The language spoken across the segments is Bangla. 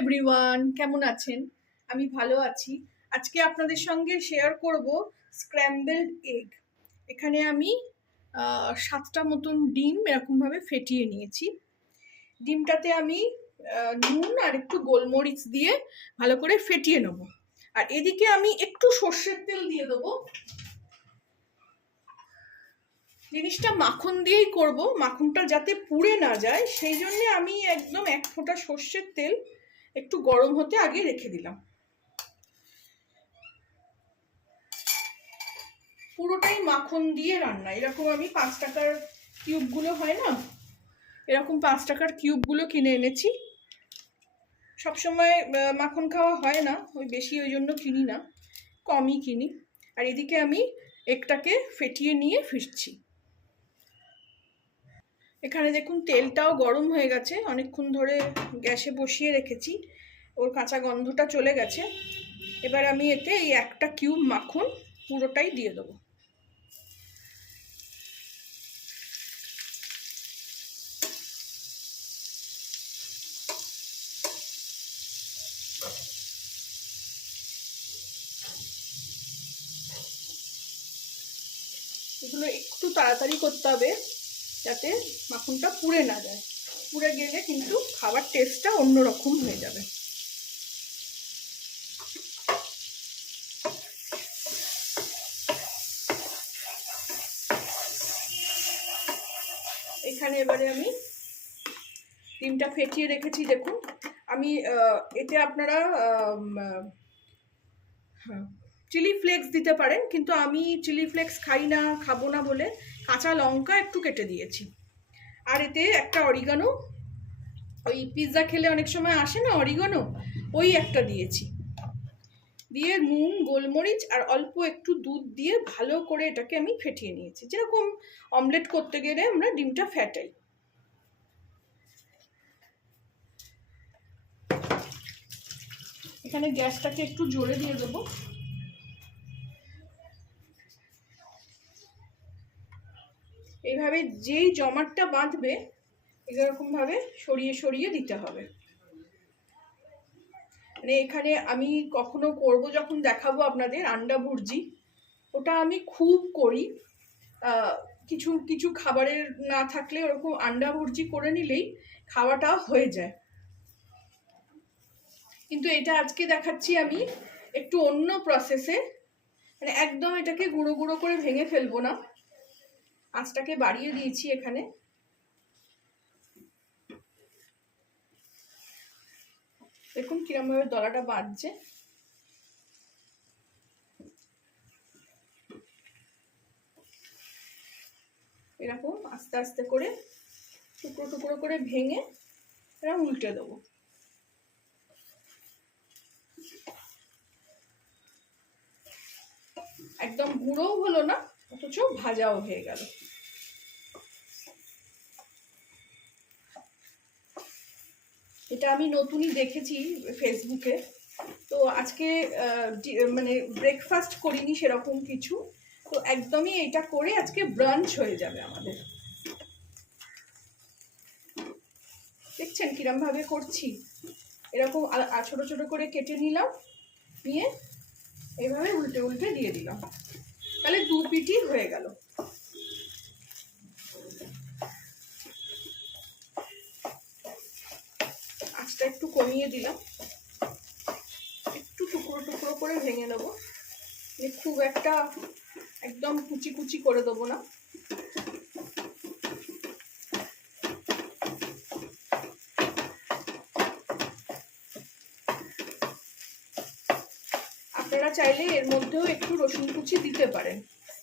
এভরিওয়ান, কেমন আছেন? আমি ভালো আছি। আজকে আপনাদের সঙ্গে শেয়ার করব স্ক্র্যাম্বলড এগ। এখানে আমি 7টা মতন ডিম এরকমভাবে ফেটিয়ে নিয়েছি। ডিমটাতে আমি নুন আর একটু গোলমরিচ দিয়ে ভালো করে ফেটিয়ে নেব। আর এদিকে আমি একটু সর্ষের তেল দিয়ে দেবো। জিনিসটা মাখন দিয়েই করব, মাখনটা যাতে পুড়ে না যায় সেই জন্য আমি একদম 1 ফোঁটা সর্ষের তেল একটু গরম হতে আগে রেখে দিলাম। পুরোটাই মাখন দিয়ে রান্না। এরকম আমি 5 টাকার কিউবগুলো হয় না, এরকম 5 টাকার কিউবগুলো কিনে এনেছি। সবসময় মাখন খাওয়া হয় না, ওই বেশি ওই জন্য কিনি না, কমই কিনি। আর এদিকে আমি একটাকে ফেটিয়ে নিয়ে ফিরছি। এখানে দেখুন তেলটাও গরম হয়ে গেছে, অনেকক্ষণ ধরে গ্যাসে বসিয়ে রেখেছি, ওর কাঁচা গন্ধটা চলে গেছে। এবার আমি এতে এই একটা কিউব মাখন পুরোটাই দিয়ে দেবো। এগুলো একটু তাড়াতাড়ি করতে হবে যাতে মাখনটা পুড়ে না যায়। পুড়ে গেলে কিন্তু খাবার টেস্টটা অন্যরকম হয়ে যাবে। এখানে এবারে আমি ডিমটা ফেটিয়ে রেখেছি। দেখুন আমি এতে আপনারা চিলি ফ্লেক্স দিতে পারেন, কিন্তু আমি চিলি ফ্লেক্স খাই না, খাবো না বলে কাঁচা লঙ্কা একটু কেটে দিয়েছি। আর এতে একটা অরিগানো, ওই পিৎজা খেলে অনেক সময় আসে না অরিগানো, ওই একটা দিয়েছি। দিয়ে নুন, গোলমরিচ আর অল্প একটু দুধ দিয়ে ভালো করে এটাকে আমি ফেটিয়ে নিয়েছি, যেরকম অমলেট করতে গেলে আমরা ডিমটা ফেটাই। এখানে গ্যাসটাকে একটু জোরে দিয়ে দেবো। এইভাবে যেই জমাটটা বাঁধবে এরকম ভাবে সরিয়ে সরিয়ে দিতে হবে। মানে এখানে আমি কখনো করব যখন দেখাবো আপনাদের আন্ডা ভুর্জি, ওটা আমি খুব করি। কিছু কিছু খাবারের না থাকলে ওরকম আন্ডা ভুর্জি করে নিলেই খাওয়াটা হয়ে যায়। কিন্তু এটা আজকে দেখাচ্ছি আমি একটু অন্য প্রসেসে, মানে একদম এটাকে গুঁড়ো গুঁড়ো করে ভেঙে ফেলবো না। আঁচটাকে বাড়িয়ে দিয়েছি এখানে। দেখুন কিরম ভাবে দলাটা বাঁধছে। এরকম আস্তে আস্তে করে টুকরো টুকরো করে ভেঙে এরকম উল্টে দেবো। একদম গুঁড়োও হলো না, অথচ ভাজাও হয়ে গেল। এটা আমি নতুনই দেখেছি ফেসবুকে। তো আজকে মানে ব্রেকফাস্ট করিনি সেরকম কিছু, তো একদমই এটা করে আজকে ব্রাঞ্চ হয়ে যাবে আমাদের। দেখছেন কিরম ভাবে করছি, এরকম ছোট ছোট করে কেটে নিলাম, নিয়ে এইভাবে উল্টে উল্টে দিয়ে দিলাম, তাহলে 2 পিঠই হয়ে গেল। আঁচটা একটু কমিয়ে দিলাম, একটু টুকরো টুকরো করে ভেঙে নেবো, খুব একটা একদম কুচি কুচি করে দেবো না। আপনারা চাইলে এর মধ্যেও একটু রসুন কুচি দিতে পারেন,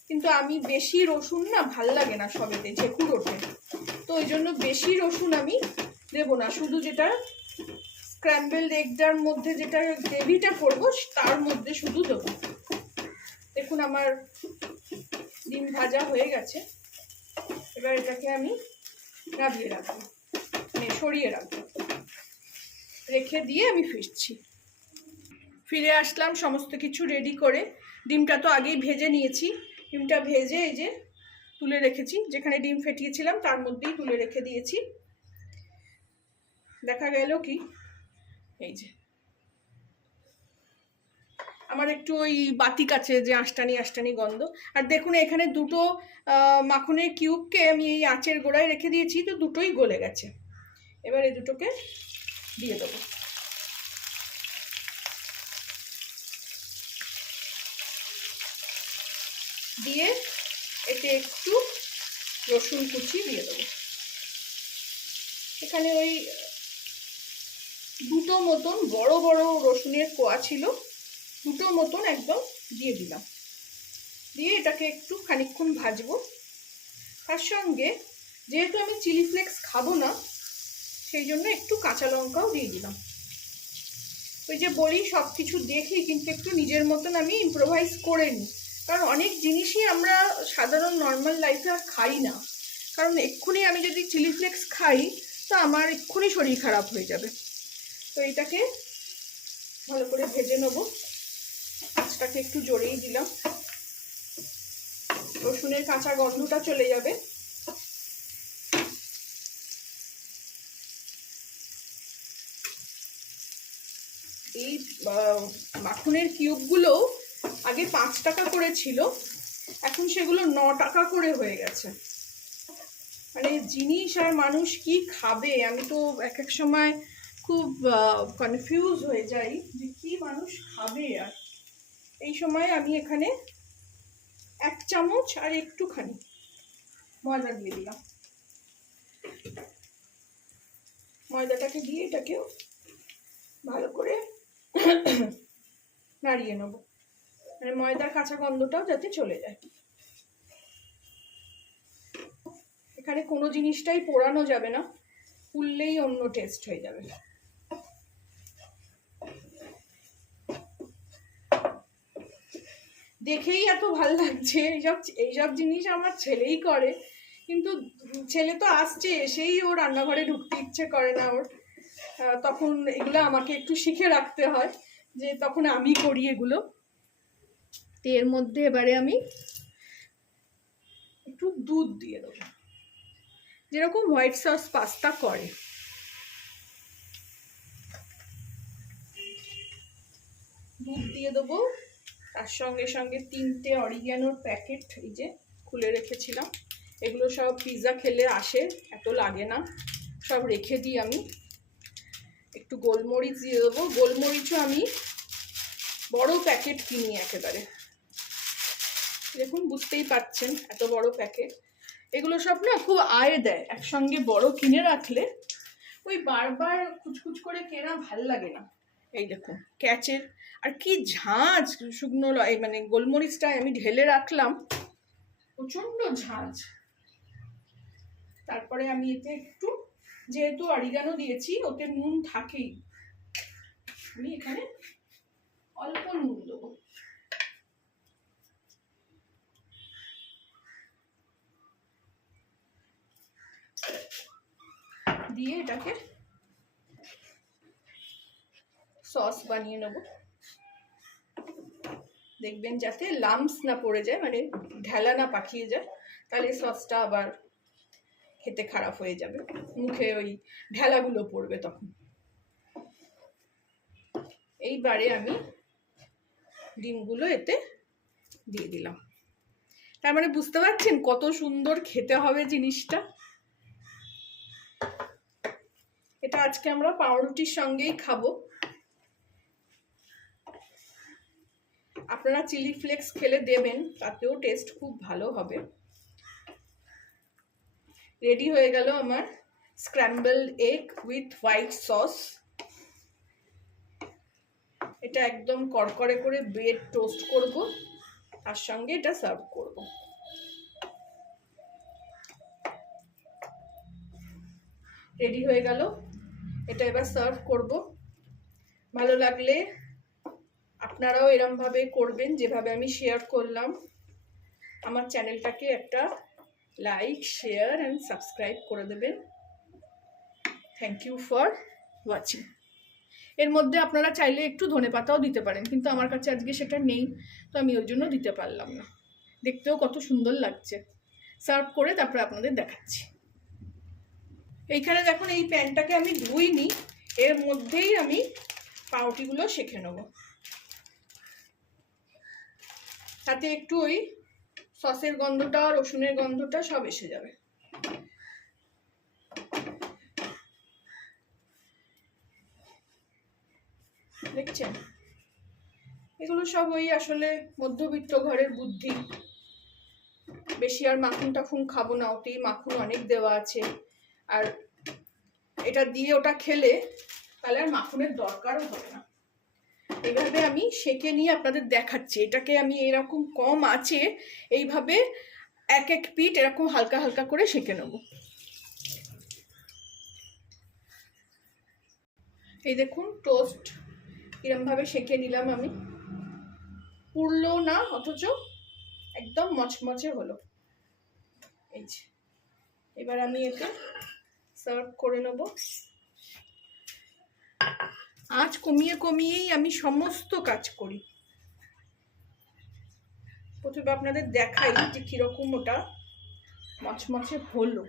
কিন্তু আমি বেশি রসুন না ভাল লাগে না, সবেতে ঝেকুর ওঠে, তো ওই জন্য বেশি রসুন আমি দেবো না। শুধু যেটা স্ক্র্যাম্বলড এগটার মধ্যে যেটা গ্রেভিটা করবো তার মধ্যে শুধু দেবো। দেখুন আমার ডিম ভাজা হয়ে গেছে। এবার এটাকে আমি নামিয়ে রাখবো, মানে সরিয়ে রাখবো, রেখে দিয়ে আমি ফিরে আসলাম সমস্ত কিছু রেডি করে। ডিমটা তো আগেই ভেজে নিয়েছি, ডিমটা ভেজে এই যে তুলে রেখেছি, যেখানে ডিম ফেটিয়েছিলাম তার মধ্যেই তুলে রেখে দিয়েছি। দেখা গেল কি এই যে আমার একটু ওই বাতি কাছে যে আঁশটানি আঁশটানি গন্ধ। আর দেখুন এখানে দুটো মাখনের কিউবকে আমি এই আঁচের গোড়ায় রেখে দিয়েছি, তো দুটোই গলে গেছে। এবার এই দুটোকে দিয়ে দেবো। দিয়ে এতে একটু রসুন কুচি দিয়ে দেবো। এখানে ওই দুটো মতন বড় বড় রসুনের কোয়া ছিল, দুটো মতন একদম দিয়ে দিলাম। দিয়ে এটাকে একটু খানিকক্ষণ ভাজবো। তার সঙ্গে যেহেতু আমি চিলি ফ্লেক্স খাবো না, সেই জন্য একটু কাঁচা লঙ্কাও দিয়ে দিলাম। ওই যে বলি সব কিছু দেখি কিন্তু একটু নিজের মতন আমি ইম্প্রোভাইজ করে নিই, কারণ অনেক জিনিসই আমরা সাধারণ নর্মাল লাইফে আর খাই না। কারণ এক্ষুনি আমি যদি চিলি ফ্লেক্স খাই তো আমার এক্ষুনি শরীর খারাপ হয়ে যাবে। তো এটাকে ভালো করে ভেজে নেব। আঁচটাকে একটু জোরেই দিলাম, রসুনের কাঁচা গন্ধটা চলে যাবে। এই মাখনের কিউবগুলো আগে 5 টাকা করে ছিল, এখন সেগুলো 9 টাকা করে হয়ে গেছে। মানে জিনিস আর মানুষ কি খাবে, আমি তো এক এক সময় খুব কনফিউজ হয়ে যাই যে কি মানুষ খাবে। আর এই সময় আমি এখানে 1 চামচ আর একটুখানি ময়দা দিয়ে দিলাম। ময়দাটাকে দিয়ে এটাকেও ভালো করে নাড়িয়ে নেব, মানে ময়দার কাঁচা গন্ধটাও যাতে চলে যায়। এখানে কোনো জিনিসটাই পোড়ানো যাবে না, পুড়লেই অন্য টেস্ট হয়ে যাবে। দেখেই এত ভালো লাগছে। এইসব জিনিস আমার ছেলেই করে, কিন্তু ছেলে তো আসছে, এসেই ওর রান্নাঘরে ঢুকতে ইচ্ছে করে না ওর। তখন এগুলো আমাকে একটু শিখে রাখতে হয় যে তখন আমি করি এগুলো। তো এর মধ্যে এবারে আমি একটু দুধ দিয়ে দেবো, যেরকম হোয়াইট সস পাস্তা করে। দুধ দিয়ে দেবো, তার সঙ্গে সঙ্গে 3টে অরিগ্যানোর প্যাকেট এই যে খুলে রেখেছিলাম। এগুলো সব পিৎজা খেলে আসে, এত লাগে না, সব রেখে দিই আমি। একটু গোলমরিচ দিয়ে দেবো। গোলমরিচও আমি বড় প্যাকেট কিনি একেবারে, দেখুন বুঝতেই পাচ্ছেন এত বড় প্যাকেট। এগুলো সব না খুব আয় দেয়, একসঙ্গে বড় কিনে রাখলে ওই বারবার কুচকুচ করে কেনা ভাল লাগে না। এই দেখুন ক্যাচের, আর কি ঝাঁঝ শুকনো মানে গোলমরিচটা আমি ঢেলে রাখলাম, প্রচন্ড ঝাঁঝ। তারপরে আমি এতে একটু, যেহেতু অরিগানো দিয়েছি ওতে নুন থাকেই, আমি এখানে অল্প নুন দেবো। দিয়ে এটাকে সস বানিয়ে নেব। দেখবেন যাতে লাম্পস না পড়ে যায়, মানে ঢেলা না পাকিয়ে যায়, তাহলে সসটা আবার খেতে খারাপ হয়ে যাবে, মুখে ওই ঢেলাগুলো পড়বে তখন। এইবারে আমি ডিমগুলো এতে দিয়ে দিলাম। তার মানে বুঝতে পারছেন কত সুন্দর খেতে হবে জিনিসটা। এটা আজকে আমরা পাউরুটির সঙ্গেই খাবো। আপনারা চিলি ফ্লেক্স খেলে দেবেন, তাতেও টেস্ট খুব ভালো হবে। রেডি হয়ে গেল আমার scrambled egg with white sauce. এটা একদম কড়কড়ে করে ব্রেড টোস্ট করব, তার সঙ্গে এটা সার্ভ করব। রেডি হয়ে গেল, এটা এবার সার্ভ করব। ভালো লাগলে আপনারাও এরমভাবে করবেন যেভাবে আমি শেয়ার করলাম। আমার চ্যানেলটাকে একটা লাইক, শেয়ার অ্যান্ড সাবস্ক্রাইব করে দেবেন। Thank you for watching. এর মধ্যে আপনারা চাইলে একটু ধনেপাতাও দিতে পারেন, কিন্তু আমার কাছে আজকে সেটা নেই, তো আমি ওই জন্য দিতে পারলাম না। দেখতেও কত সুন্দর লাগছে। সার্ভ করে তারপরে আপনাদের দেখাচ্ছি। এইখানে দেখুন এই প্যানটাকে আমি ধুইনি, এর মধ্যেই আমি পাউরুটিগুলো সেঁকে নেব। তাতে একটু ওই সসের গন্ধটা, রসুনের গন্ধটা সব এসে যাবে। দেখছেন, এগুলো সব ওই আসলে মধ্যবিত্ত ঘরের বুদ্ধি। বেশি আর মাখন টাখুন খাবো না, ওতেই মাখন অনেক দেওয়া আছে। আর এটা দিয়ে ওটা খেলে তাহলে আর মাখনের দরকারও হবে না। এইভাবে আমি সেঁকে নিয়ে আপনাদের দেখাচ্ছি। এটাকে আমি এরকম কম আছে এইভাবে এক এক পিঠ এরকম হালকা হালকা করে সেঁকে নেব। এই দেখুন টোস্ট এরকম ভাবে সেঁকে নিলাম আমি, পুড়লো না অথচ একদম মচমচে হলো। এই যে এবার আমি এতে সার্ভ করে নেব। আঁচ কমিয়ে কমিয়েই আমি সমস্ত কাজ করি। প্রথমে আপনাদের দেখাই যে কিরকম ওটা মচমচে হলো।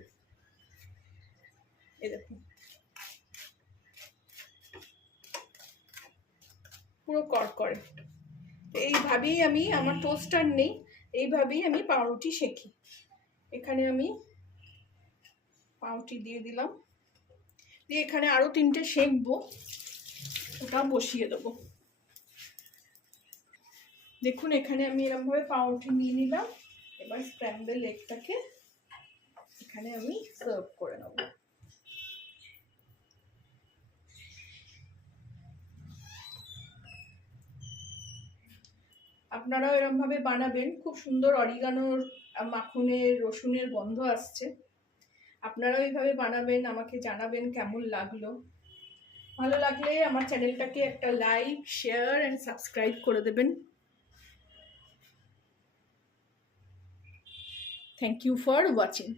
এই দেখুন পুরো কড়কড়ে। এইভাবেই আমি, আমার টোস্টার নেই, এইভাবেই আমি পাউরুটি সেঁকি। এখানে আমি পাউরুটি দিয়ে দিলাম, দিয়ে এখানে আরো 3টে সেঁকবো, ওটা বসিয়ে দেবো। দেখুন এখানে আমি এরকম ভাবে পাউরুটি নিয়ে নিলাম। এবার স্ক্র্যাম্বল এগটাকে এখানে আমি সার্ভ করে নেব। আপনারাও এরকম ভাবে বানাবেন। খুব সুন্দর অরিগানোর, মাখনের, রসুনের গন্ধ আসছে। আপনারাও এইভাবে বানাবেন, আমাকে জানাবেন কেমন লাগলো। ভালো লাগলে আমার চ্যানেলটাকে একটা লাইক, শেয়ার এন্ড সাবস্ক্রাইব করে দেবেন। Thank you for watching.